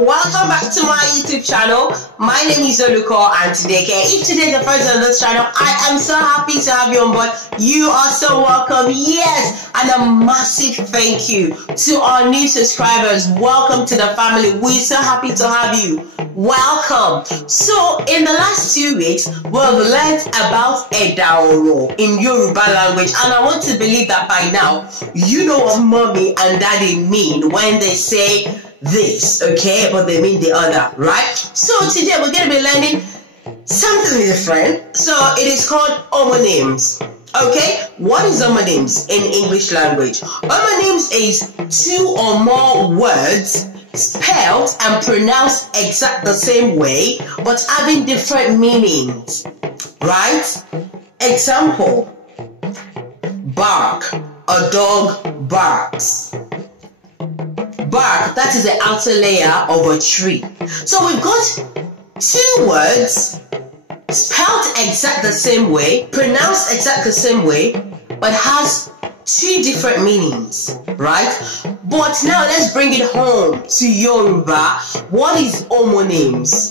Welcome back to my YouTube channel. My name is Oluko and Deke. If today is the first on this channel, I am so happy to have you on board. You are so welcome. Yes, and a massive thank you to our new subscribers. Welcome to the family. We're so happy to have you. Welcome. So in the last 2 weeks, we've learned about Edaoro in Yoruba language, and I want to believe that by now you know what mommy and daddy mean when they say this, okay, but they mean the other, right? So today we're going to be learning something different. So it is called homonyms. Okay, what is homonyms in English language? Homonyms is two or more words spelled and pronounced exact the same way but having different meanings, right? Example: bark, a dog barks. Bark, that is the outer layer of a tree. So we've got two words spelled exact the same way, pronounced exact the same way, but has two different meanings, right? But now let's bring it home to Yoruba. What is homonyms?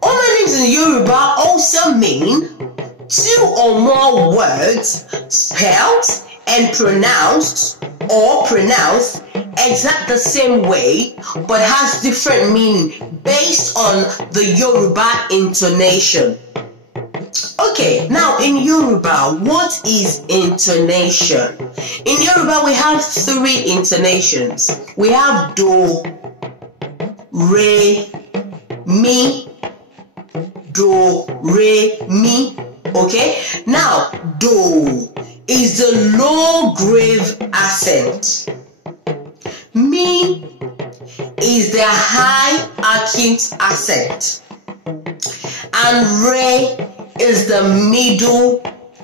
Homonyms in Yoruba also mean two or more words spelled and pronounced exact the same way but has different meaning based on the Yoruba intonation. Okay, now in Yoruba, what is intonation? In Yoruba, we have three intonations. We have do, re, mi. Do, re, mi. Okay, now do is the low grave accent. Mi is the high acute accent, and re is the middle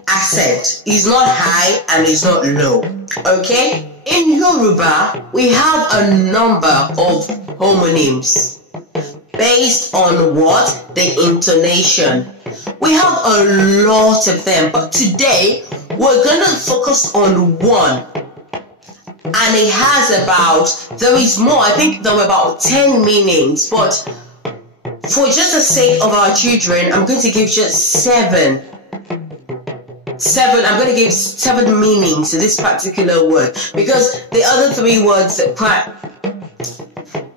accent. It's not high and it's not low. Okay, in Yoruba we have a number of homonyms based on what? The intonation. We have a lot of them, but today we're gonna focus on one. And it has about, there is more, I think there were about 10 meanings, but for just the sake of our children, I'm going to give just seven. I'm going to give 7 meanings to this particular word, because the other 3 words that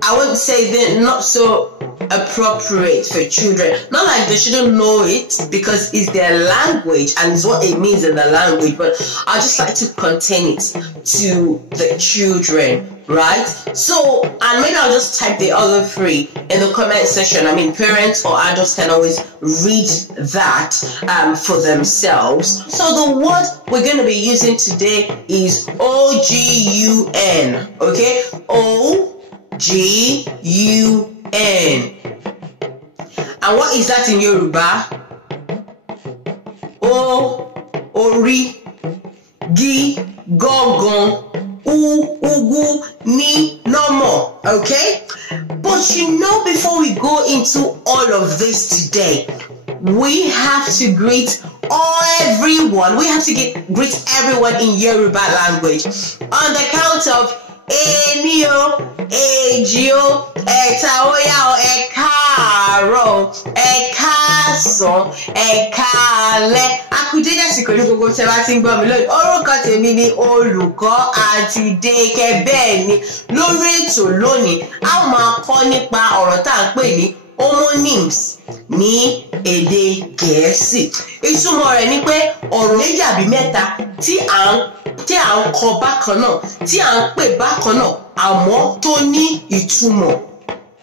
I wouldn't say they're not so appropriate for children. Not like they shouldn't know it because it's their language and it's what it means in the language, but I just like to contain it to the children, right? So, and maybe I'll just type the other 3 in the comment section. I mean, parents or adults can always read that for themselves. So the word we're going to be using today is O.G.U.N. Okay, O.G.U.N. And what is that in Yoruba? O, ori, gi, gogon, ugu, ni, no. Okay? But you know, before we go into all of this today, we have to greet everyone. We have to greet everyone in Yoruba language on the count of Enio, Ejio, Etaoya, Ekaro, Ekason, Ekale. Akudede àsìkò ní gbogbo tẹ́ bá ti ń gbọ́ mi lónìí. Orúkọ tèmi ni Olùkọ́ àti Deke. Bẹ́ẹ̀ ni lórí ètò lónìí a máa kọ́ nípa ọ̀rọ̀ tá à ń pè ní homonyms ní èdè Gẹ̀ẹ́sì. Ìtumọ̀ rẹ̀ ni pé ọ̀rọ̀ méjì àbí mẹ́ta tí à ń kọ bákan náà, tí à ń pè bákan náà, àmọ́ tó ní ìtumọ̀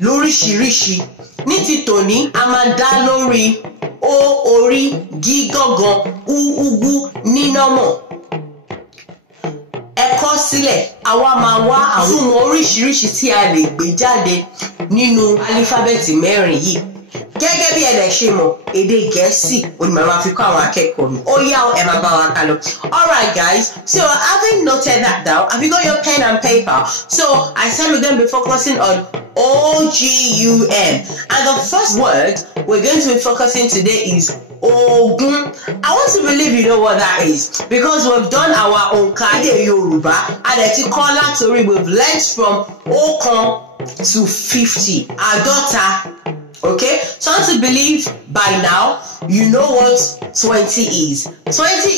lóríṣiríṣi. Ní ti tòní a máa dá lórí o, orí, gí, gángan, ugu, nínọ́mọ̀. Ẹ kọ sílẹ̀, àwa máa wá àwọn ìtumọ̀ oríṣiríṣi tí a lè gbé jáde nínú álífábẹ́ẹ̀tì mẹ́rin yìí. Gẹ́gẹ́ bí ẹ̀dẹ̀ ṣe mọ̀, èdè Gẹ̀ẹ́sì òní màá fi kọ́ àwọn akẹ́kọ̀ọ́ mi. Ó yá ẹ máa bá wa kálọ. Alright guys, so having noted that down, have you got your pen and paper? So I said we're going to be focusing on O.G.U.N. And the first word we're going to be focusing today is O.G.U.N. I want to believe you know what that is, because we've done our own Yorùbá and we've learned from O.G.U.N to 50. Our daughter. Okay, so I want to believe by now you know what 20 is. 20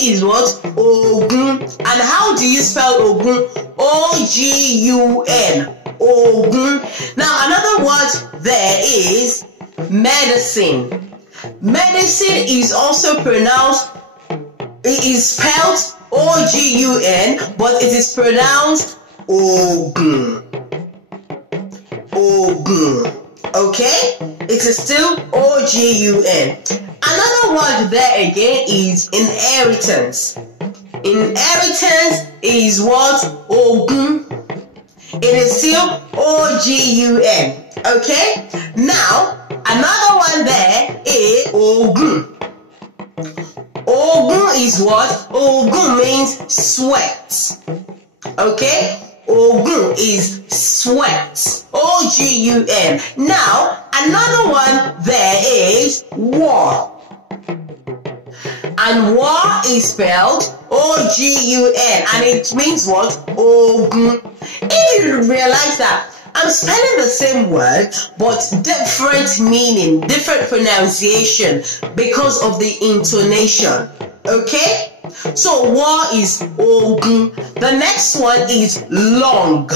is what? O.G.U.N. And how do you spell O.G.U.N? O.G.U.N. O.G.U.N. Now another word there is medicine. Medicine is also pronounced, it is spelled O.G.U.N, but it is pronounced O.G.U.N. O.G.U.N. Okay, it is still O.G.U.N. Another word there again is inheritance. Inheritance is what? O.G.U.N. It is still O.G.U.N. Okay, now another one there is O.G.U.N. O.G.U.N is what? O.G.U.N means sweat. Okay, O.G.U.N is sweat. O.G.U.N. Now, another one there is war. And war is spelled O.G.U.N. and it means what? O.G.U.N. If you realize that I'm spelling the same word but different meaning, different pronunciation because of the intonation. Okay? So war is O.G.U.N. The next one is long.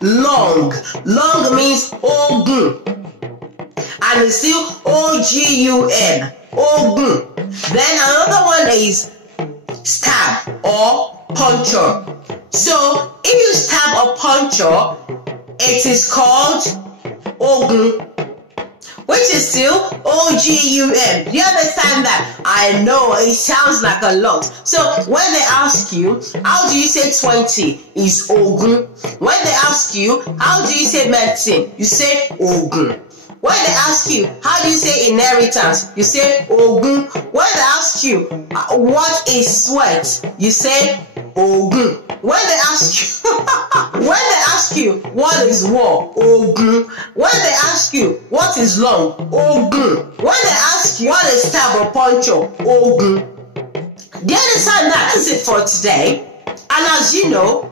Long. Long means O.G.U.N. and it's still O.G.U.N. O.G.U.N. Then another one is stab or puncture. So if you stab or puncture, it is called O.G.U.N, which is still O.G.U.N. Do you understand that? I know it sounds like a lot. So when they ask you, how do you say 20 is O.G.U.N? When they ask you, how do you say medicine? You say O.G.U.N. When they ask you, how do you say inheritance? You say O.G.U.N. When they ask you, what is sweat? You say O.G.U.N. When they ask you, what is war? O.G.U.N. When they ask you, what is long? O.G.U.N. When they ask you, what is stab or puncture? O.G.U.N. Do you understand that? That's it for today. And as you know,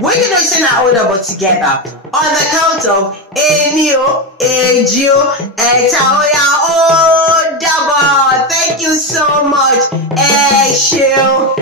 we're going to sing our order together on the count of Enio, Ejio, Etaoya, O double. Thank you so much. Eshu.